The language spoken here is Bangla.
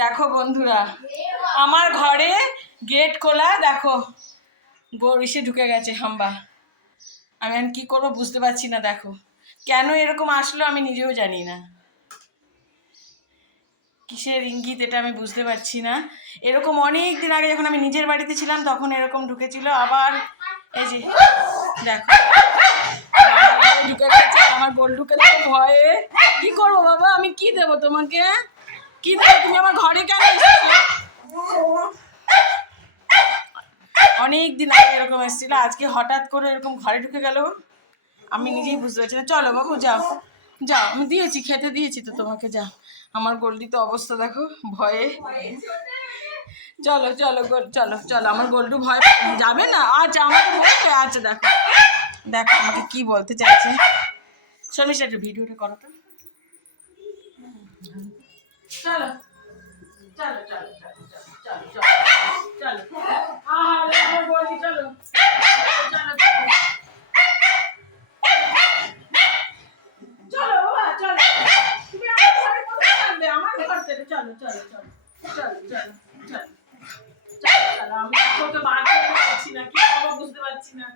দেখো বন্ধুরা, আমার ঘরে গেট খোলা, দেখো এসে ঢুকে গেছে হাম্বা। আমি আর কি করবো বুঝতে পারছি না। দেখো কেন এরকম আসলো আমি নিজেও জানি না, কিসের ইঙ্গিত এটা আমি বুঝতে পারছি না। এরকম অনেক দিন আগে যখন আমি নিজের বাড়িতে ছিলাম তখন এরকম ঢুকেছিল। আবার এই যে দেখো ঢুকে গেছে আমার গোল্ডুকে, দেখো ভয়ে। কি করবো বাবা, আমি কি দেবো তোমাকে, কি দেবো? তুমি আমার ঘরে কেন এসেছো? অনেক দিন আগে এরকম এসেছিল, আজকে হঠাৎ করে এরকম ঘরে ঢুকে গেল, আমি নিজেই বুঝতে পারছি না। চলো বাবু যাও, যাও, আমি দিয়েছি, খেতে দিয়েছি তো তোমাকে, যাও। আমার গোল্ডি তো অবস্থা দেখো ভয়ে। চলো চলো চলো চলো, আমার গোল্ডু ভয় যাবে না। আচ্ছা আমাকে বলবে, আচ্ছা দেখো দেখো আমাকে কি বলতে চাইছে। শর্মিষ্ঠা একটু ভিডিওটা করো তো। চলো চলো চলো চলো চলো চলো চলো আমার গোল্ডি, চলো চলো চলো বাবা চলো। তুমি আমার ঘরে কোথায় থাকবে? আমার ঘর থেকে চলো চলো চলো চলো চলো চলো চলো চলো। আমি তোকে বার করতে পারছি না, কি করবো বুঝতে পারছি না।